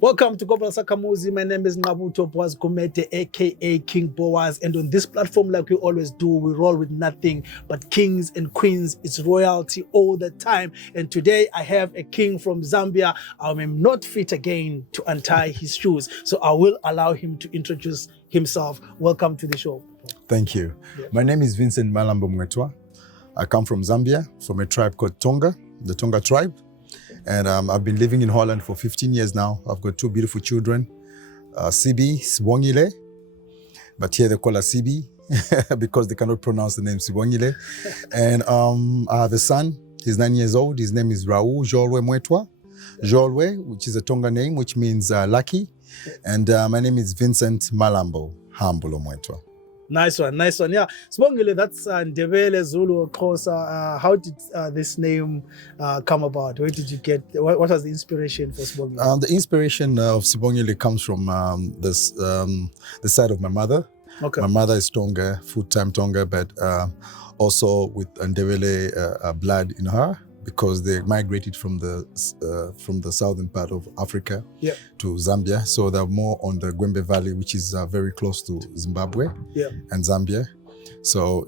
Welcome to Global Sakamuzi. My name is Ngabuto Boaz Gomete, aka King Boaz, and on this platform, like we always do, we roll with nothing but kings and queens. It's royalty all the time. And today I have a king from Zambia. I am not fit again to untie his shoes, so I will allow him to introduce himself. Welcome to the show. Thank you. Yeah. My name is Vincent Malambo. I come from Zambia, from a tribe called Tonga, the Tonga tribe. And I've been living in Holland for 15 years now. I've got two beautiful children, Sibi, Sibongile, but here they call her Sibi because they cannot pronounce the name Sibongile. And I have a son, he's 9 years old. His name is Raul Jolwe Mwetwa. Jolwe, which is a Tonga name, which means lucky. And my name is Vincent Malambo, Hambulo Mwetwa. Nice one. Yeah. Sibongile, that's Ndebele, Zulu, Xhosa. How did this name come about? Where did you get, what was the inspiration for Sibongile? The inspiration of Sibongile comes from the side of my mother. Okay. My mother is Tonga, full-time Tonga, but also with Ndebele blood in her, because they migrated from the southern part of Africa to Zambia. So they're more on the Gwembe Valley, which is very close to Zimbabwe and Zambia. So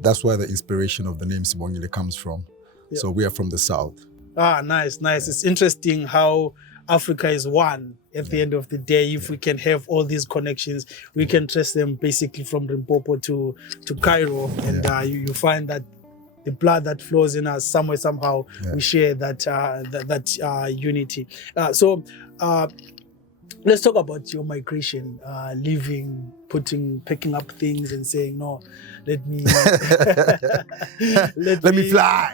that's where the inspiration of the name Sibongile comes from. So we are from the south. Ah, nice. It's interesting how Africa is one at the end of the day. If we can have all these connections, we can trace them basically from Limpopo to Cairo. And you find that the blood that flows in us somehow we share that unity. So let's talk about your migration, leaving, picking up things and saying, no, let me fly. Let me fly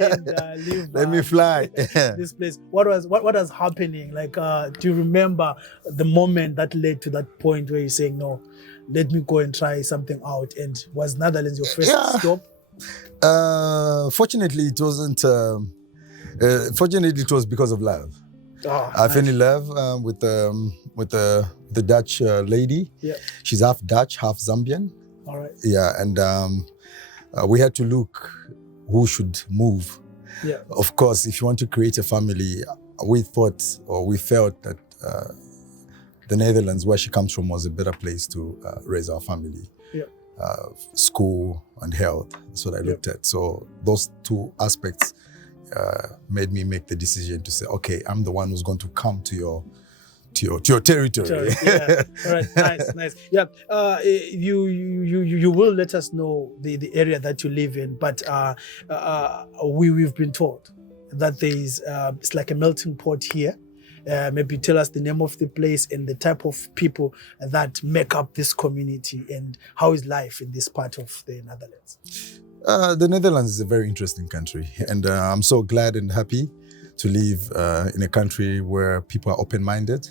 and leave. Let me fly. This place. What was happening? Like, do you remember the moment that led to that point where you're saying, no, let me go and try something out? And was Netherlands your first stop? Fortunately, it wasn't. Fortunately, it was because of love. I fell in love with the Dutch lady. Yeah. She's half Dutch, half Zambian. All right. Yeah, and we had to look who should move. Yeah. Of course, if you want to create a family, we felt that the Netherlands, where she comes from, was a better place to raise our family. Yeah. School and health. That's what I looked at. So those two aspects made me make the decision to say, okay, I'm the one who's going to come to your territory. Yeah. All right. Nice. Yeah. You will let us know the area that you live in, but we've been told that there is it's like a melting pot here. Maybe tell us the name of the place and the type of people that make up this community, and how is life in this part of the Netherlands? The Netherlands is a very interesting country, and I'm so glad and happy to live in a country where people are open-minded,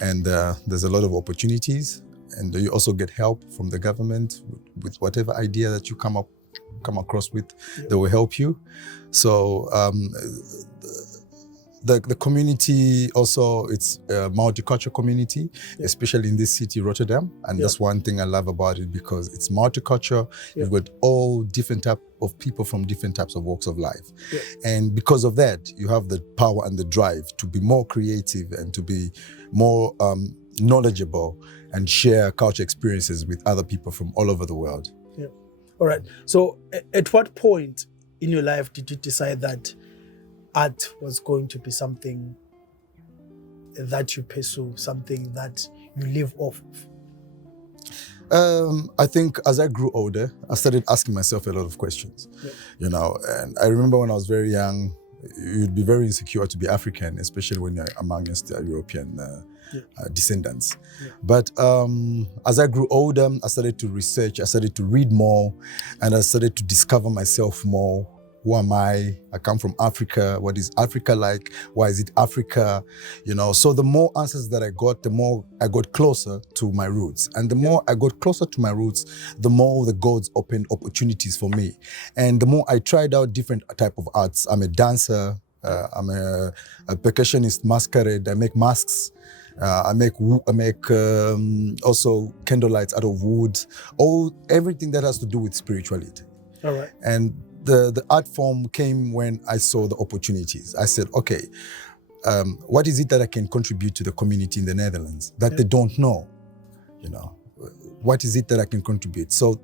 and there's a lot of opportunities, and you also get help from the government with whatever idea that you come across with. They will help you. So the community also, it's a multicultural community, especially in this city, Rotterdam. And that's one thing I love about it, because it's multicultural. You've got all different types of people from different types of walks of life. And because of that, you have the power and the drive to be more creative and to be more knowledgeable and share culture experiences with other people from all over the world. Yeah. All right. So at what point in your life did you decide that art was going to be something that you pursue, something that you live off of? I think as I grew older, I started asking myself a lot of questions, you know, and I remember when I was very young, you'd be very insecure to be African, especially when you're amongst European descendants. But as I grew older, I started to research, I started to read more, and I started to discover myself more. Who am I? I come from Africa. What is Africa like? Why is it Africa? You know, so the more answers that I got, the more I got closer to my roots. And the more I got closer to my roots, the more the gods opened opportunities for me. And the more I tried out different type of arts. I'm a dancer. I'm a percussionist, masquerade. I make masks. I make also candlelights out of wood. Everything that has to do with spirituality. All right. And the art form came when I saw the opportunities. I said, okay, what is it that I can contribute to the community in the Netherlands that they don't know? You know, what is it that I can contribute? So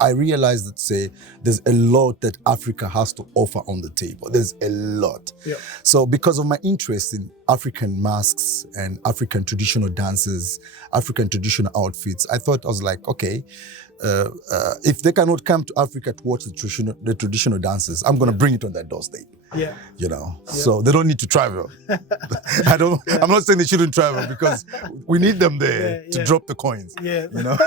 I realized that, say, there's a lot that Africa has to offer on the table. There's a lot. Yeah. So because of my interest in African masks and African traditional dances, African traditional outfits, I was like, okay, if they cannot come to Africa to watch the traditional dances, I'm going to bring it on their doorstep. Yeah. You know, so they don't need to travel. I'm not saying they shouldn't travel, because we need them there to drop the coins. Yeah. You know,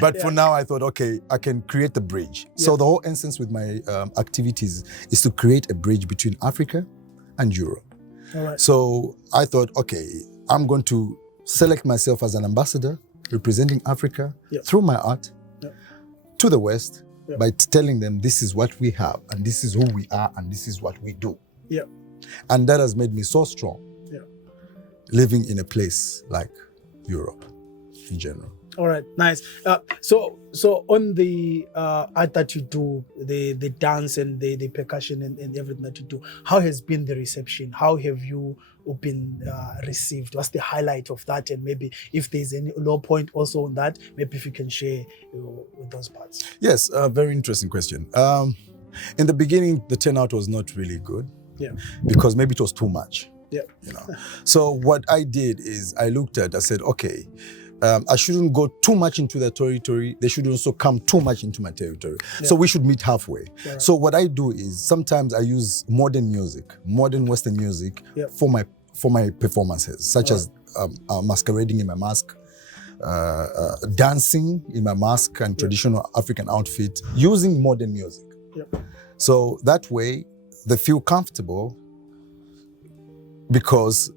but for now, I thought, okay, I can create the bridge. So the whole essence with my activities is to create a bridge between Africa and Europe. All right. So I thought, okay, I'm going to select myself as an ambassador representing Africa through my art to the West. By telling them this is what we have, and this is who we are, and this is what we do. Yeah. And that has made me so strong. Yeah. Living in a place like Europe in general. All right, nice. So on the art that you do, the dance and the percussion and everything that you do, how has been the reception? How have you been received? What's the highlight of that? And maybe if there's any low point also on that, maybe if you can share with those parts. Yes, very interesting question. In the beginning, the turnout was not really good. Yeah. Because maybe it was too much. Yeah. You know. So what I did is I said, okay, I shouldn't go too much into their territory. They should also come too much into my territory. Yeah. So we should meet halfway. Yeah. So what I do is sometimes I use modern music, modern Western music for my performances, such as masquerading in my mask, dancing in my mask and traditional African outfit, using modern music. Yeah. So that way they feel comfortable, because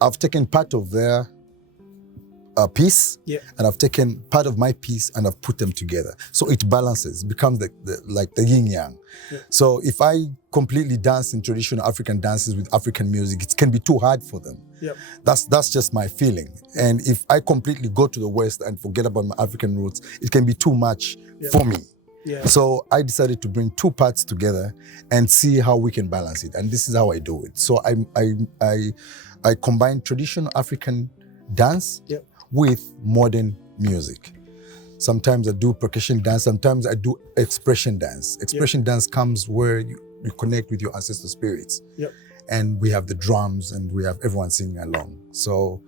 I've taken part of their piece, and I've taken part of my piece and I've put them together. So it balances, becomes like the yin yang. Yeah. So if I completely dance in traditional African dances with African music, it can be too hard for them. Yep. That's just my feeling. And if I completely go to the West and forget about my African roots, it can be too much for me. Yeah. So I decided to bring two parts together and see how we can balance it. And this is how I do it. So I combine traditional African dance with modern music. Sometimes I do percussion dance, sometimes I do expression dance. Expression dance comes where you connect with your ancestor spirits. And we have the drums and we have everyone singing along. So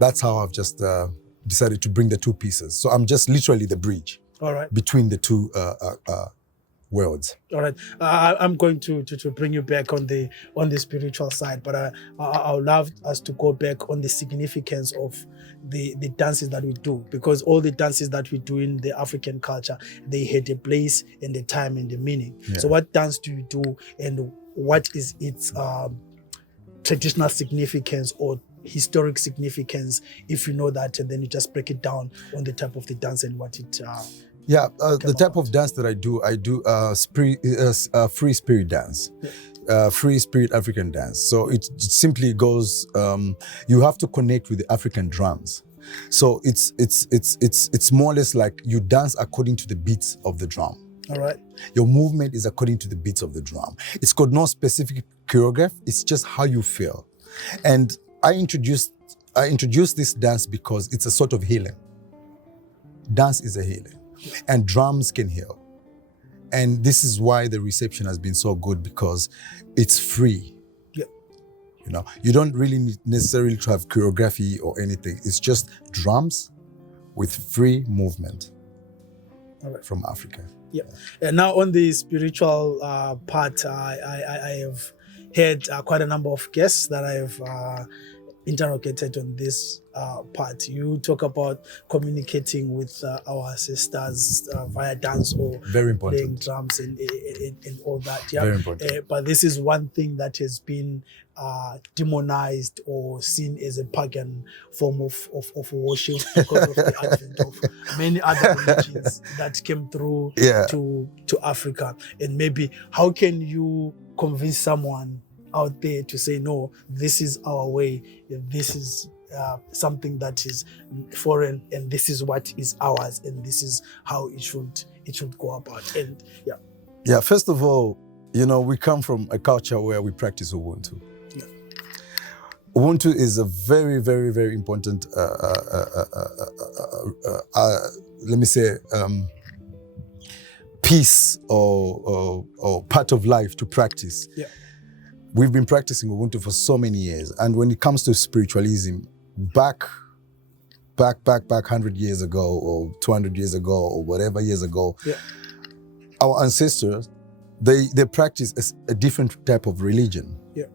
that's how I've just decided to bring the two pieces. So I'm just literally the bridge between the two worlds. All right, I'm going to bring you back on the spiritual side, but I would love us to go back on the significance of the dances that we do, because all the dances that we do in the African culture, they had a place and a time and a meaning. Yeah. So what dance do you do, and what is its traditional significance or historic significance, if you know that, and then you just break it down on the type of the dance and what it the type of dance that I do free spirit dance. Free spirit African dance. So it simply goes, you have to connect with the African drums. So it's more or less like you dance according to the beats of the drum. All right. Your movement is according to the beats of the drum. It's got no specific choreography, it's just how you feel. And I introduced this dance because it's a sort of healing. Dance is a healing. And drums can heal. And this is why the reception has been so good, because it's free. Yeah. You know, you don't really need necessarily to have choreography or anything. It's just drums with free movement from Africa. Yeah. And now on the spiritual part, I have had quite a number of guests that I have interrogated on this part. You talk about communicating with our sisters via dance or playing drums and all that. Yeah. Very important. But this is one thing that has been demonized or seen as a pagan form of worship because of the advent of many other religions that came through to Africa. And maybe how can you convince someone out there to say, no, this is our way, this is something that is foreign, and this is what is ours, and this is how it should go about. And first of all, you know, we come from a culture where we practice Ubuntu. Ubuntu is a very, very, very important, let me say, piece or part of life to practice. Yeah. We've been practicing Ubuntu for so many years. And when it comes to spiritualism, back 100 years ago or 200 years ago or whatever years ago, yeah. our ancestors, they practiced a different type of religion. Yeah.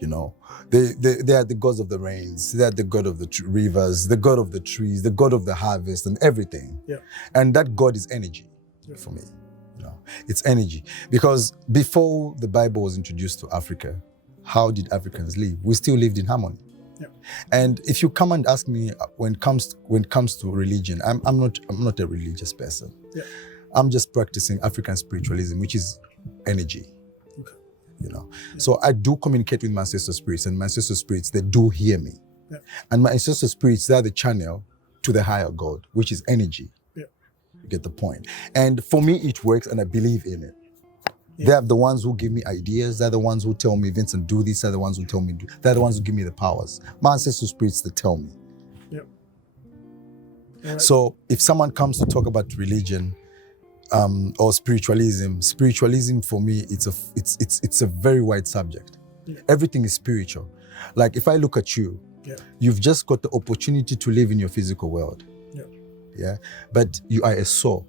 You know, they are the gods of the rains, they are the god of the rivers, the god of the trees, the god of the harvest and everything. Yeah. And that god is energy for me. You know, it's energy. Because before the Bible was introduced to Africa, how did Africans live? We still lived in harmony. Yeah. And if you come and ask me when it comes to religion, I'm not a religious person. Yeah. I'm just practicing African spiritualism, which is energy. Okay. You know, so I do communicate with my ancestor spirits, and my ancestor spirits, they do hear me. Yeah. And my ancestor spirits, they're the channel to the higher God, which is energy. Yeah. You get the point. And for me, it works, and I believe in it. Yeah. They're the ones who give me ideas. They're the ones who tell me, Vincent, do this. They're the ones who tell me, they're the ones who give me the powers. My ancestor spirits, they tell me. Yeah. Right. So if someone comes to talk about religion, or spiritualism for me, it's a very wide subject. Yeah. Everything is spiritual. Like if I look at you, yeah. you've just got the opportunity to live in your physical world. Yeah. Yeah. But you are a soul.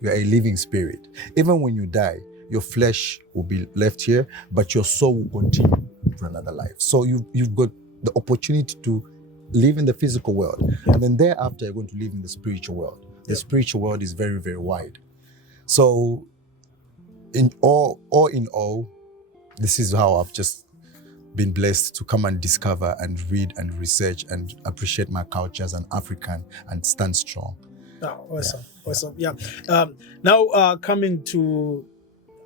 You are a living spirit. Even when you die, your flesh will be left here, but your soul will continue for another life. So you've got the opportunity to live in the physical world, yeah. and then thereafter you're going to live in the spiritual world. The yeah. spiritual world is very, very wide. So in all, this is how I've just been blessed to come and discover and read and research and appreciate my culture as an African and stand strong. Oh, awesome. Yeah. Awesome. Yeah. Now coming to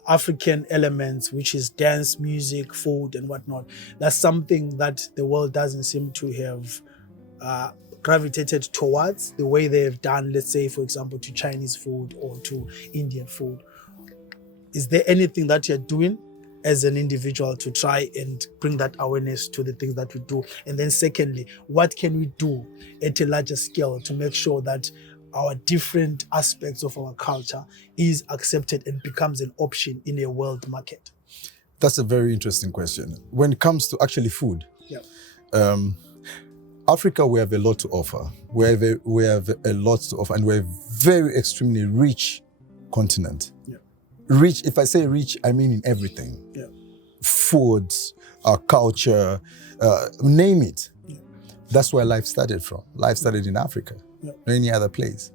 African elements, which is dance, music, food, and whatnot. That's something that the world doesn't seem to have gravitated towards the way they've done, let's say, for example, to Chinese food or to Indian food. Is there anything that you're doing as an individual to try and bring that awareness to the things that we do? And then secondly, what can we do at a larger scale to make sure that our different aspects of our culture is accepted and becomes an option in a world market? That's a very interesting question. When it comes to actually food, yeah. Africa, we have a lot to offer. We have a lot to offer, and we're a very extremely rich continent. Yeah. Rich, if I say rich, I mean in everything. Yeah. Food, our culture, name it. Yeah. That's where life started from. Life started in Africa, yeah. not any other place.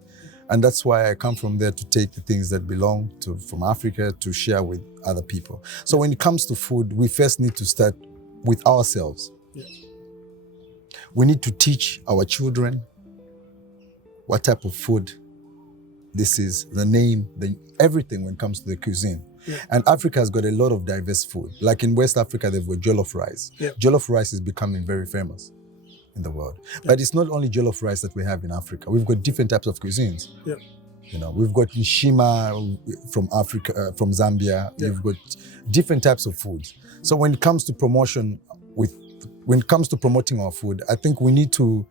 And that's why I come from there to take the things that belong from Africa to share with other people. So when it comes to food, we first need to start with ourselves. Yeah. We need to teach our children what type of food this is, the name, everything when it comes to the cuisine. Yeah. And Africa has got a lot of diverse food. Like in West Africa, they've got jollof rice. Yeah. Jollof rice is becoming very famous in the world. Yeah. But it's not only jollof rice that we have in Africa. We've got different types of cuisines. Yeah. You know, we've got nshima from Africa, from Zambia. Yeah. We've got different types of food. So when it comes to when it comes to promoting our food, I think we need to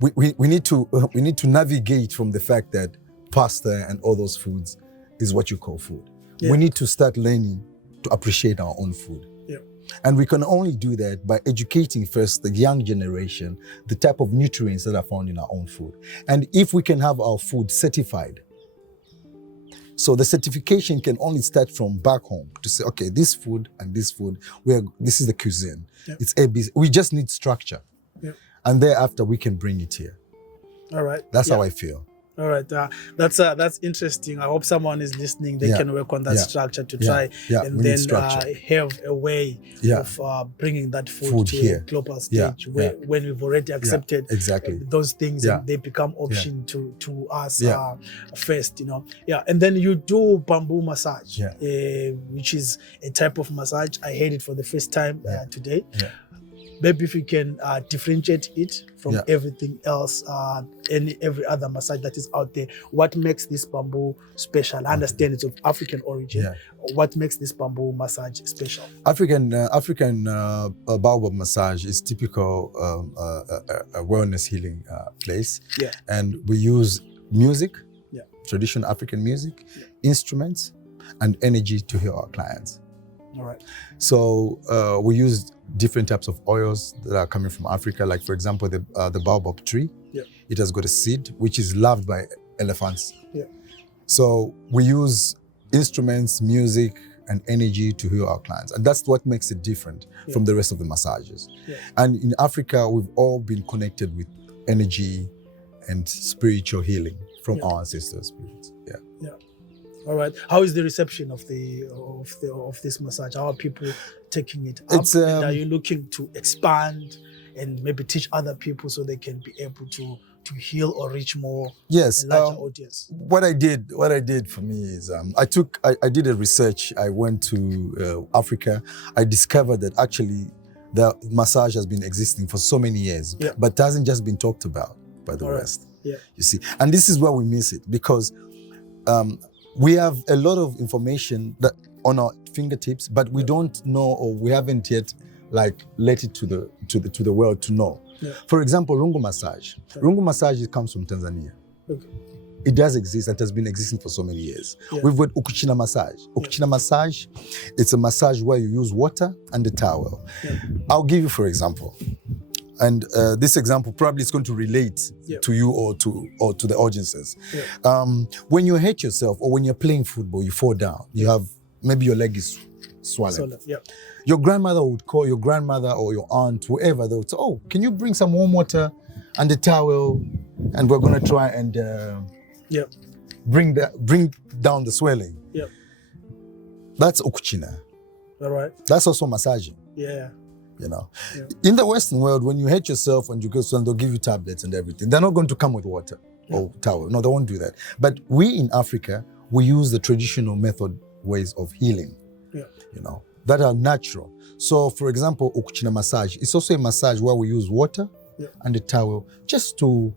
we need to navigate from the fact that pasta and all those foods is what you call food. Yeah. We need to start learning to appreciate our own food. Yeah. And we can only do that by educating first the young generation, the type of nutrients that are found in our own food. And if we can have our food certified, so the certification can only start from back home to say, okay, this food and this food, this is the cuisine. Yep. It's ABC. We just need structure. Yep. And thereafter we can bring it here. All right. That's how I feel. All right, that's interesting. I hope someone is listening. They can work on that structure to try and then have a way of bringing that food to here. A global stage when we've already accepted those things and they become option to us first, you know. Yeah, and then you do bamboo massage, which is a type of massage. I heard it for the first time today. Yeah. maybe if you can differentiate it from Yeah. everything else, every other massage that is out there, what makes this bamboo special? I understand it's of African origin. Yeah. What makes this bamboo massage special? African baobab massage is typical a wellness healing place. Yeah. And we use music, Yeah. traditional African music, Yeah. instruments, and energy to heal our clients. All right. So we use different types of oils that are coming from Africa. Like, for example, the baobab tree. Yeah. It has got a seed which is loved by elephants. Yeah. So we use instruments, music, and energy to heal our clients. And that's what makes it different from the rest of the massages. Yeah. And in Africa, we've all been connected with energy and spiritual healing from our ancestor spirits. Yeah. Yeah. All right. How is the reception of this massage? How are people taking it up? It's, And are you looking to expand and maybe teach other people so they can be able to heal or reach more Yes, a larger audience? What I did for me is I did a research. I went to Africa. I discovered that actually the massage has been existing for so many years, but hasn't just been talked about by the West. Yeah. You see, and this is where we miss it, because we have a lot of information that on our fingertips, but we don't know, or we haven't yet let it to the world to know. Yeah. For example, rungu massage. Rungu massage comes from Tanzania. Okay. It does exist and has been existing for so many years. Yeah. We've got ukuchina massage. Ukuchina massage, it's a massage where you use water and a towel. Yeah. I'll give you, for example, and this example probably is going to relate to you or to the audiences. Yeah. When you hurt yourself, or when you're playing football, you fall down. You have maybe your leg is swollen. Yeah. Your grandmother would call your grandmother or your aunt, whoever, they would say, "Oh, can you bring some warm water and a towel, and we're gonna try and bring down the swelling." Yeah. That's ukuchina. All right. That's also massaging. Yeah. You know, Yeah. in the Western world, when you hurt yourself and you go to, and they'll give you tablets and everything, they're not going to come with water or towel. No, they won't do that. But we in Africa, we use the traditional method ways of healing. Yeah. You know, that are natural. So, for example, ukuchina massage, it's also a massage where we use water and a towel just to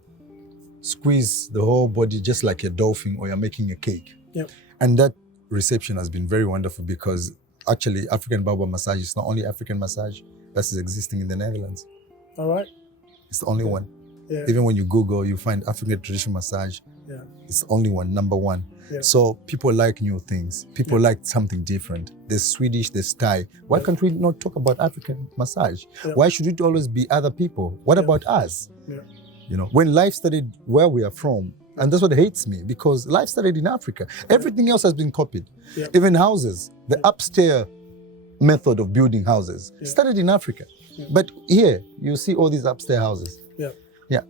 squeeze the whole body, just like a dolphin or you're making a cake. Yeah. And that reception has been very wonderful, because actually African baobab massage is not only African massage that is existing in the Netherlands. All right. It's the only one. Yeah. Even when you Google, you find African traditional massage. Yeah. It's the only one, number one. Yeah. So people like new things. People like something different. There's Swedish, there's Thai. Why can't we not talk about African massage? Yeah. Why should it always be other people? What about us? Yeah. You know, when life started where we are from, and that's what hates me, because life started in Africa. Everything else has been copied. Yeah. Even houses, the upstairs method of building houses started in Africa. Yeah. But here, you see all these upstairs houses. Yeah. Yeah.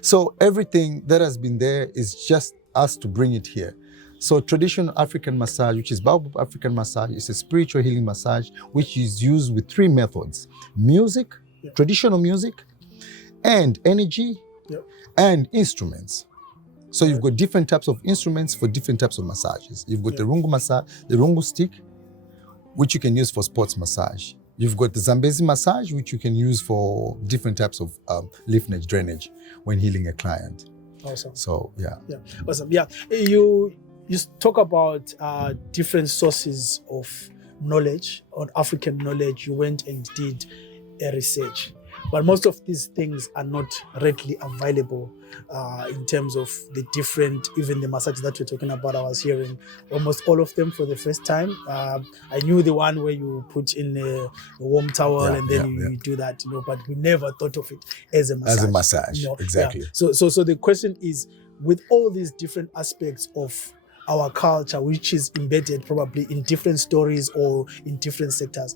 So everything that has been there is just us to bring it here. So traditional African massage, which is baobab African massage, is a spiritual healing massage, which is used with three methods: music, traditional music, and energy, and instruments. So you've got different types of instruments for different types of massages. You've got the rungu massage, the rungu stick, which you can use for sports massage. You've got the Zambezi massage, which you can use for different types of lymph node drainage when healing a client. Awesome. So, yeah. Yeah. Awesome. Yeah. You talk about different sources of knowledge, on African knowledge. You went and did a research. But most of these things are not readily available in terms of the different, even the massages that we're talking about. I was hearing almost all of them for the first time. I knew the one where you put in a warm towel and then you do that, but we never thought of it as a massage. As a massage, exactly. Yeah. So the question is, with all these different aspects of our culture, which is embedded probably in different stories or in different sectors,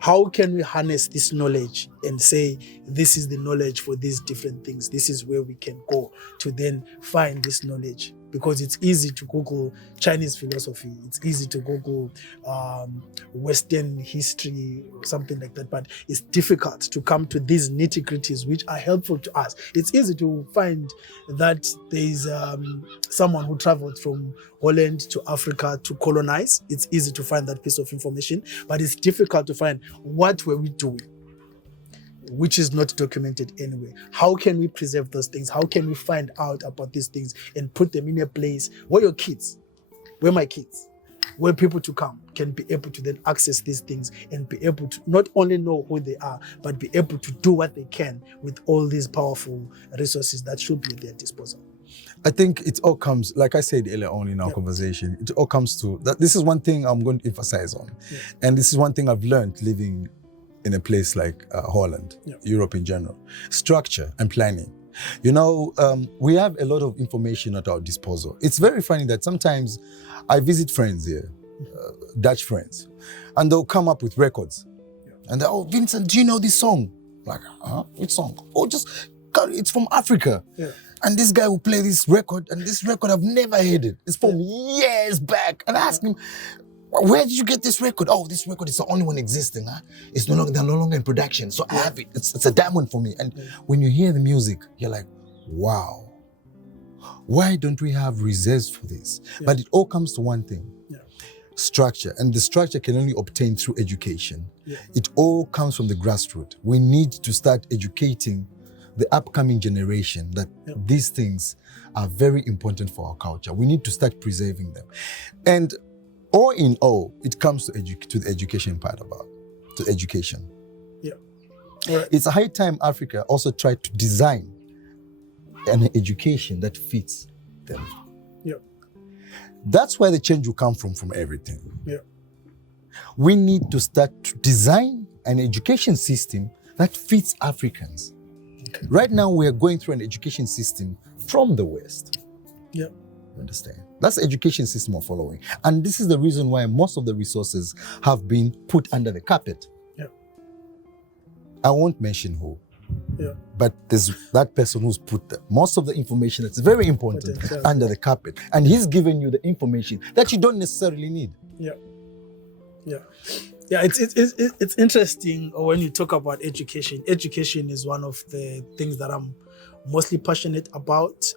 how can we harness this knowledge and say, this is the knowledge for these different things? This is where we can go to then find this knowledge. Because it's easy to Google Chinese philosophy. It's easy to Google Western history or something like that. But it's difficult to come to these nitty-gritties which are helpful to us. It's easy to find that there's someone who traveled from Holland to Africa to colonize. It's easy to find that piece of information. But it's difficult to find what were we doing which is not documented anywhere. How can we preserve those things? How can we find out about these things and put them in a place where your kids, where my kids, where people to come can be able to then access these things and be able to not only know who they are, but be able to do what they can with all these powerful resources that should be at their disposal. I think it all comes, like I said earlier on in our conversation, it all comes to that. This is one thing I'm going to emphasize on. And this is one thing I've learned living in a place like Holland, Europe in general. Structure and planning. You know, we have a lot of information at our disposal. It's very funny that sometimes I visit friends here, Dutch friends, and they'll come up with records. And they're, oh, Vincent, do you know this song? Like, which song? Oh, it's from Africa. And this guy will play this record, and this record, I've never heard it. It's from years back. And I ask him, where did you get this record? Oh, this record is the only one existing. It's they're no longer in production. So I have it. It's a diamond for me. And when you hear the music, you're like, wow. Why don't we have reserves for this? But it all comes to one thing. Structure. And the structure can only obtain through education. It all comes from the grassroots. We need to start educating the upcoming generation that these things are very important for our culture. We need to start preserving them. And all in all, it comes to the education part to education. It's a high time Africa also tried to design an education that fits them. That's where the change will come from everything. We need to start to design an education system that fits Africans. Right now, we are going through an education system from the West. You understand? That's the education system we're following. And this is the reason why most of the resources have been put under the carpet. I won't mention who. But there's that person who's put most of the information that's very important under the carpet. And he's given you the information that you don't necessarily need. It's interesting when you talk about education. Education is one of the things that I'm mostly passionate about.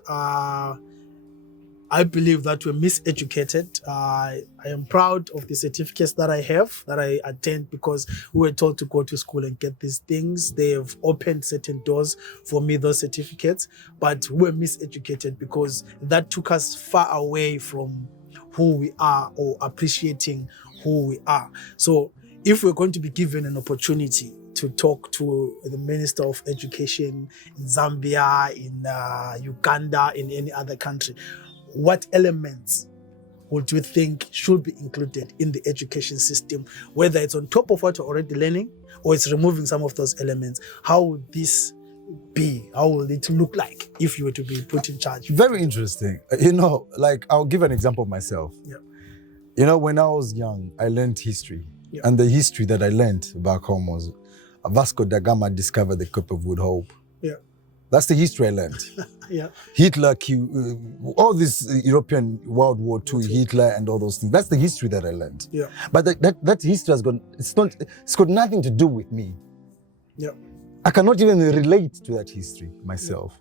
I believe that we're miseducated. I am proud of the certificates that I have, that I attend, because we were told to go to school and get these things. They have opened certain doors for me, those certificates, but we're miseducated because that took us far away from who we are or appreciating who we are. So if we're going to be given an opportunity to talk to the Minister of Education in Zambia, in Uganda, in any other country, what elements would you think should be included in the education system, whether it's on top of what you're already learning or it's removing some of those elements? How would this be? How would it look like if you were to be put in charge? Very interesting. You know, like I'll give an example of myself. You know, when I was young, I learned history. And the history that I learned back home was Vasco da Gama discovered the Cape of Good Hope. That's the history I learned. Hitler, all this European World War II, Hitler and all those things. That's the history that I learned. But that history has gone, it's got nothing to do with me. I cannot even relate to that history myself,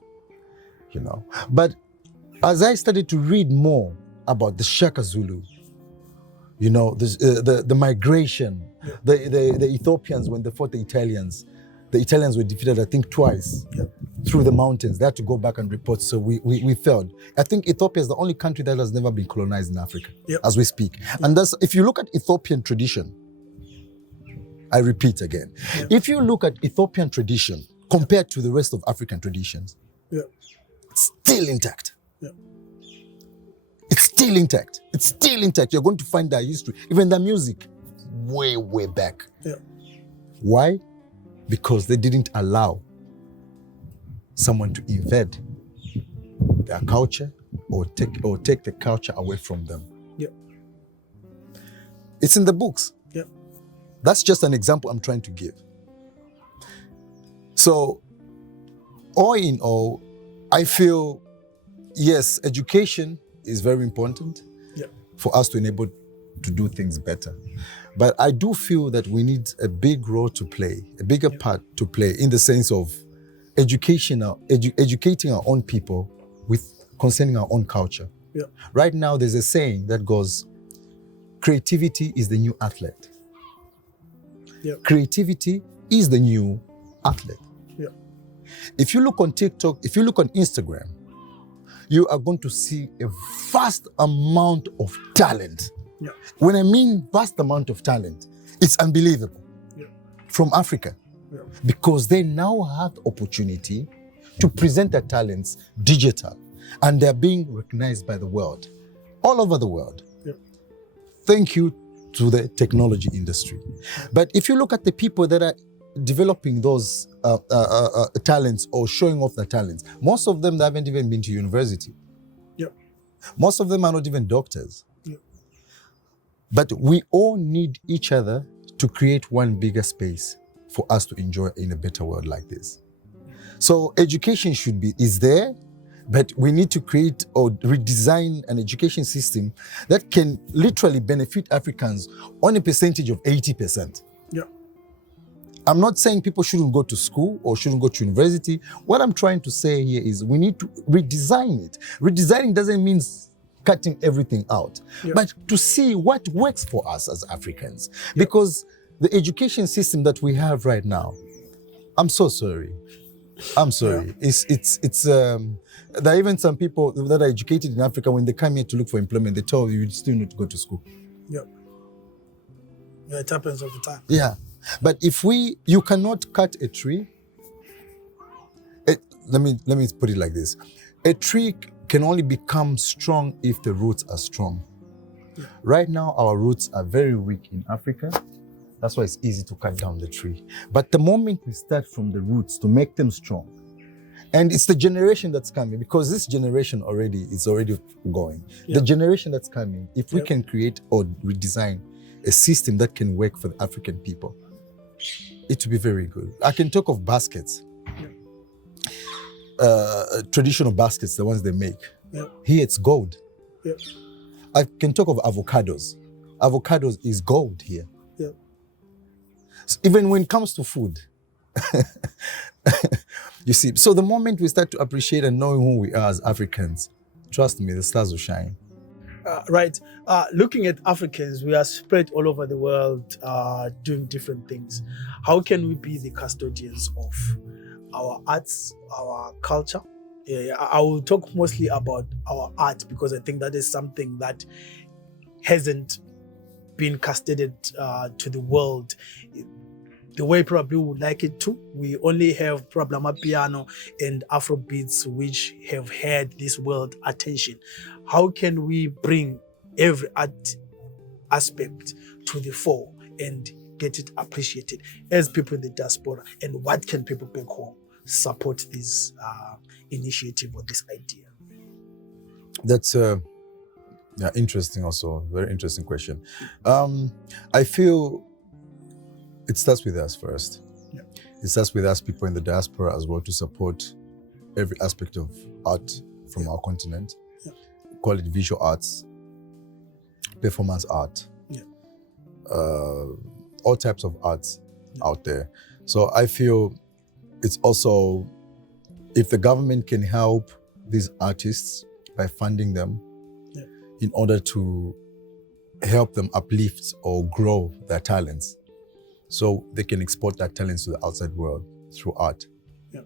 you know. But as I started to read more about the Shaka Zulu, you know, the migration, the Ethiopians when they fought the Italians were defeated, I think, twice through the mountains. They had to go back and report, so we failed. I think Ethiopia is the only country that has never been colonized in Africa, as we speak. And that's, if you look at Ethiopian tradition, I repeat again, if you look at Ethiopian tradition compared to the rest of African traditions, it's still intact. It's still intact. It's still intact. You're going to find their history, even their music, way, way back. Why? Because they didn't allow someone to invade their culture or take the culture away from them. It's in the books. That's just an example I'm trying to give. So, all in all, I feel, yes, education is very important for us to enable to do things better. But I do feel that we need a big role to play, a bigger part to play, in the sense of educating our own people concerning our own culture. Right now, there's a saying that goes, creativity is the new athlete. Creativity is the new athlete. Yeah. If you look on TikTok, if you look on Instagram, you are going to see a vast amount of talent. Yeah. When I mean vast amount of talent, it's unbelievable. Yeah. From Africa. Yeah. Because they now have the opportunity to present their talents digital, and they're being recognized by the world, all over the world. Yeah. Thank you to the technology industry. But if you look at the people that are developing those talents or showing off their talents, most of them haven't even been to university. Yeah. Most of them are not even doctors. Yeah. But we all need each other to create one bigger space for us to enjoy in a better world like this. So education is there, but we need to create or redesign an education system that can literally benefit Africans on a percentage of 80%. Yeah. I'm not saying people shouldn't go to school or shouldn't go to university. What I'm trying to say here is we need to redesign it. Redesigning doesn't mean cutting everything out, but to see what works for us as Africans. Because the education system that we have right now, I'm so sorry. I'm sorry. There are even some people that are educated in Africa, when they come here to look for employment, they tell you still need to go to school. Yeah. Yeah, it happens all the time. Yeah. But you cannot cut a tree. Let me put it like this. A tree can only become strong if the roots are strong. Yeah. Right now, our roots are very weak in Africa. That's why it's easy to cut down the tree. But the moment we start from the roots to make them strong, and it's the generation that's coming, because this generation is already going. Yeah. The generation that's coming, if we can create or redesign a system that can work for the African people, it will be very good. I can talk of baskets. Traditional baskets, the ones they make. Yeah. Here it's gold. Yeah. I can talk of avocados. Avocados is gold here. Yeah. So even when it comes to food, you see, so the moment we start to appreciate and knowing who we are as Africans, trust me, the stars will shine. Right. Looking at Africans, we are spread all over the world doing different things. How can we be the custodians of our arts, our culture? I will talk mostly about our art, because I think that is something that hasn't been custodied to the world the way probably we would like it to. We only have probably Amapiano and Afrobeats, which have had this world attention. How can we bring every art aspect to the fore and get it appreciated as people in the diaspora? And what can people back home support this initiative or this idea? That's interesting also. Very interesting question. I feel it starts with us first. Yeah. It starts with us, people in the diaspora as well, to support every aspect of art from our continent. Yeah. Call it visual arts, performance art, all types of arts out there. So I feel it's also, if the government can help these artists by funding them in order to help them uplift or grow their talents, so they can export that talents to the outside world through art. Yeah.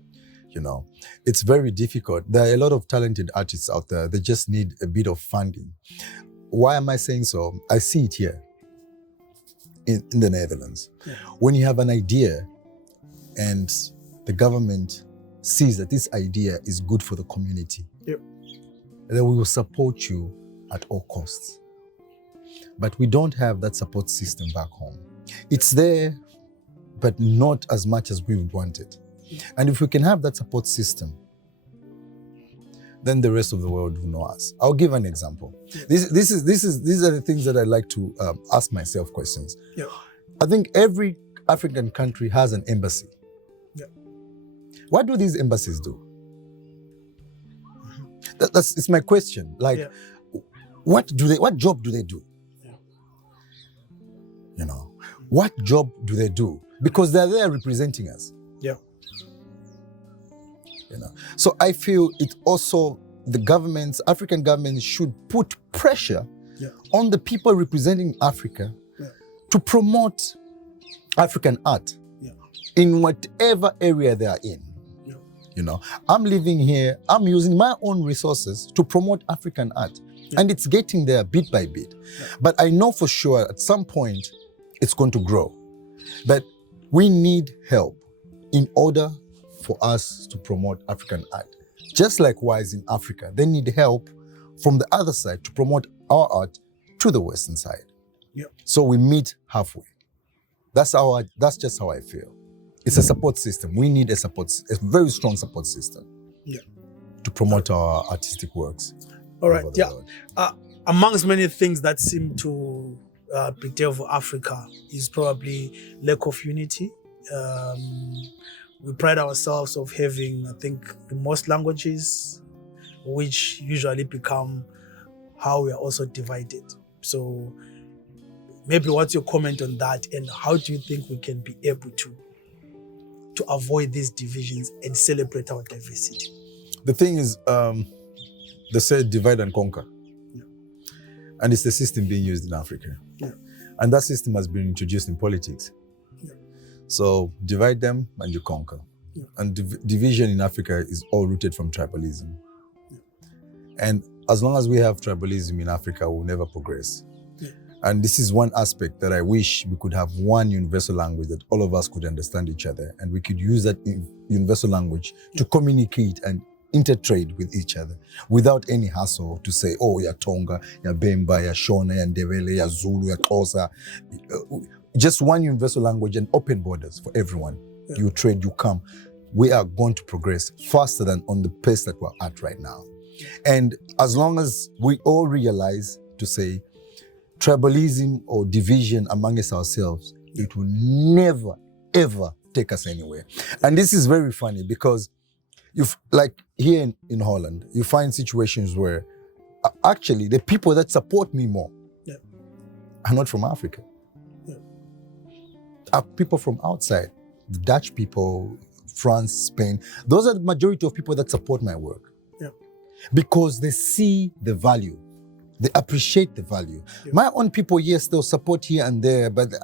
You know, it's very difficult. There are a lot of talented artists out there. They just need a bit of funding. Why am I saying so? I see it here in the Netherlands. Yeah. When you have an idea and the government sees that this idea is good for the community, then we will support you at all costs. But we don't have that support system back home. It's there, but not as much as we would want it. And if we can have that support system, then the rest of the world will know us. I'll give an example. These are the things that I like to ask myself questions. Yeah. I think every African country has an embassy. Yeah. What do these embassies do? It's my question. Like, what job do they do? Yeah. You know, what job do they do? Because they're there representing us. Yeah. You know, so I feel it also, African governments should put pressure on the people representing Africa to promote African art. Yeah. in whatever area they are in. Yeah. You know, I'm living here, I'm using my own resources to promote African art. Yeah. And it's getting there bit by bit. Yeah. But I know for sure at some point it's going to grow. But we need help in order for us to promote African art. Just likewise in Africa, they need help from the other side to promote our art to the Western side. Yeah. So we meet halfway. That's just how I feel. It's a support system. We need a very strong support system. Yeah. To promote our artistic works. All right. Yeah. Amongst many things that seem to be there for Africa is probably lack of unity. We pride ourselves of having, I think, the most languages, which usually become how we are also divided. So maybe what's your comment on that, and how do you think we can be able to avoid these divisions and celebrate our diversity? The thing is, they said divide and conquer. Yeah. And it's the system being used in Africa. Yeah. And that system has been introduced in politics. Yeah. So divide them and you conquer. Yeah. And division in Africa is all rooted from tribalism. Yeah. And as long as we have tribalism in Africa, we'll never progress. Yeah. And this is one aspect that I wish we could have one universal language that all of us could understand each other, and we could use that universal language to communicate and intertrade with each other without any hassle to say, oh, ya Tonga, ya Bemba, ya Shona, ya Ndebele, ya Zulu, ya Xhosa. Just one universal language and open borders for everyone. Yeah. You trade, you come. We are going to progress faster than on the pace that we're at right now. And as long as we all realize to say tribalism or division amongst ourselves, it will never, ever take us anywhere. And this is very funny because like here in Holland, you find situations where actually the people that support me more are not from Africa. Are people from outside. The Dutch people, France, Spain. Those are the majority of people that support my work. Because they see the value. They appreciate the value. My own people, yes, they'll support here and there, but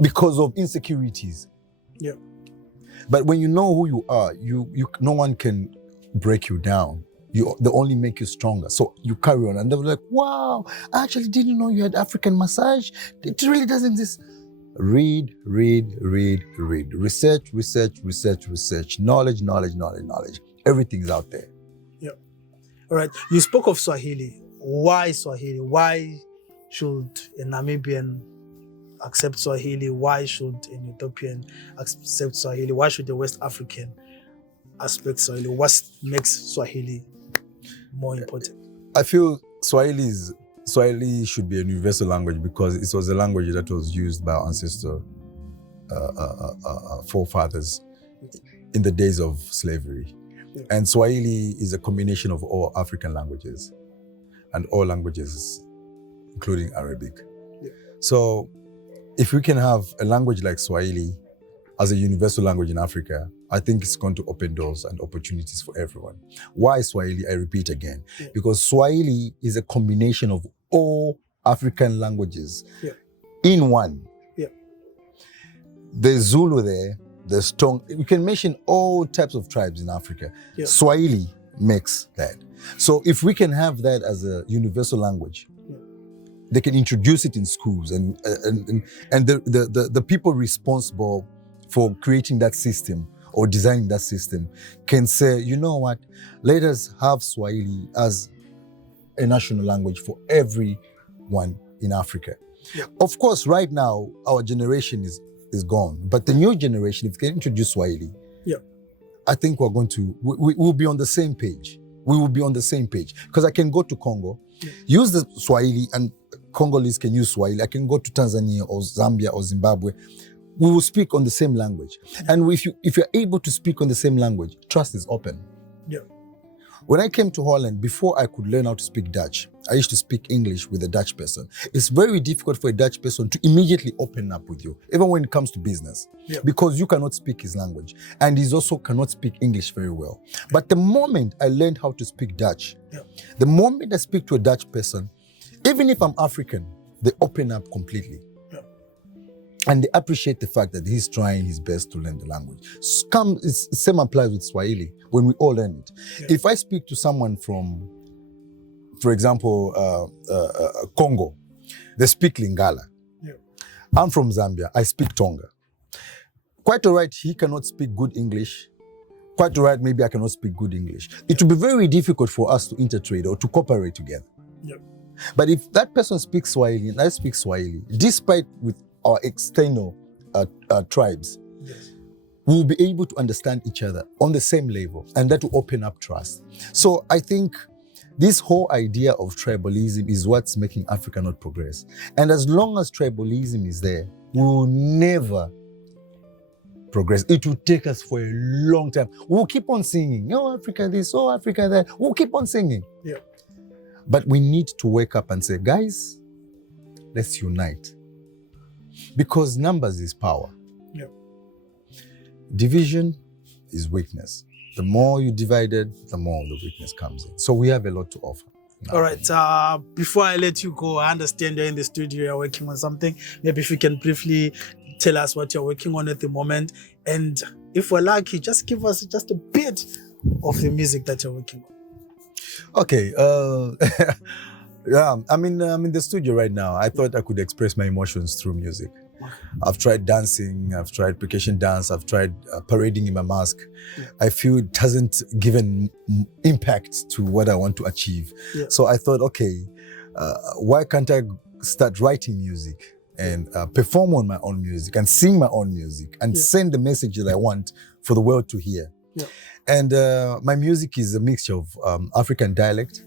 because of insecurities. But when you know who you are, no one can break you down. They only make you stronger. So you carry on. And they're like, wow, I actually didn't know you had African massage. It really doesn't exist. Read. Research. Knowledge. Everything's out there. All right. You spoke of Swahili. Why Swahili? Why should a Namibian accept Swahili? Why should an Ethiopian accept Swahili? Why should the West African accept Swahili? What makes Swahili more important? I feel Swahili should be a universal language because it was a language that was used by our ancestor forefathers in the days of slavery. And Swahili is a combination of all African languages and all languages, including Arabic. So if we can have a language like Swahili as a universal language in Africa, I think it's going to open doors and opportunities for everyone. Why Swahili? I repeat again, because Swahili is a combination of all African languages in one. There's Zulu there, there's Tonga. We can mention all types of tribes in Africa. Swahili makes that. So if we can have that as a universal language, they can introduce it in schools, and the people responsible for creating that system or designing that system can say, you know what, let us have Swahili as a national language for everyone in Africa. Of course, right now, our generation is gone, but the new generation, if they introduce Swahili, I think we'll be on the same page. We will be on the same page. Because I can go to Congo, use the Swahili, and Congolese can use Swahili. I can go to Tanzania or Zambia or Zimbabwe. We will speak on the same language. And if you're able to speak on the same language, trust is open. When I came to Holland, before I could learn how to speak Dutch, I used to speak English with a Dutch person. It's very difficult for a Dutch person to immediately open up with you, even when it comes to business, because you cannot speak his language. And he also cannot speak English very well. But the moment I learned how to speak Dutch, the moment I speak to a Dutch person, even if I'm African, they open up completely. And they appreciate the fact that he's trying his best to learn the language. Same applies with Swahili when we all learn it. Yeah. If I speak to someone from, for example, Congo, they speak Lingala. Yeah. I'm from Zambia, I speak Tonga. Quite all right, he cannot speak good English. Quite all right, maybe I cannot speak good English. It will be very difficult for us to intertrade or to cooperate together. Yeah. But if that person speaks Swahili and I speak Swahili, despite with our external tribes, yes, we will be able to understand each other on the same level, and that will open up trust. So I think this whole idea of tribalism is what's making Africa not progress. And as long as tribalism is there, we will never progress. It will take us for a long time. We'll keep on singing, oh, Africa this, oh, Africa that. We'll keep on singing. Yeah. But we need to wake up and say, guys, let's unite. Because numbers is power. Yeah. Division is weakness. The more you divided, the more the weakness comes in. So we have a lot to offer. All right. Before I let you go, I understand you're in the studio, you're working on something. Maybe if you can briefly tell us what you're working on at the moment. And if we're lucky, just give us just a bit of the music that you're working on. Okay. Yeah, I'm in the studio right now. I thought I could express my emotions through music. I've tried dancing, I've tried percussion dance, I've tried parading in my mask. Yeah. I feel it hasn't given impact to what I want to achieve. Yeah. So I thought, okay, why can't I start writing music and perform on my own music and sing my own music and send the message that I want for the world to hear. Yeah. And my music is a mixture of African dialect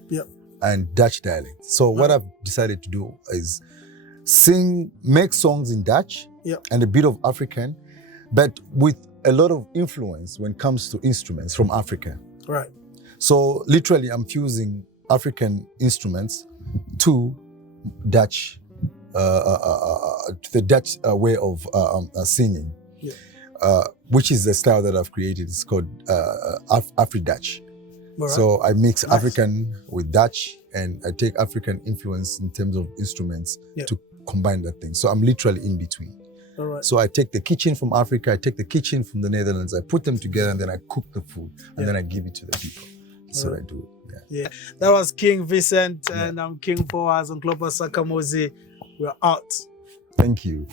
and Dutch dialect. So what I've decided to do is make songs in Dutch and a bit of African, but with a lot of influence when it comes to instruments from Africa. Right. So literally I'm fusing African instruments to Dutch, the Dutch way of singing, which is the style that I've created. It's called Afri-Dutch. Right. So I mix African with Dutch, and I take African influence in terms of instruments to combine that thing. So I'm literally in between. All right. So I take the kitchen from Africa, I take the kitchen from the Netherlands, I put them together, and then I cook the food, and then I give it to the people. That's what I do. Yeah. That was King Vincent, and I'm King Boaz on Global Sakamozi. We're out. Thank you.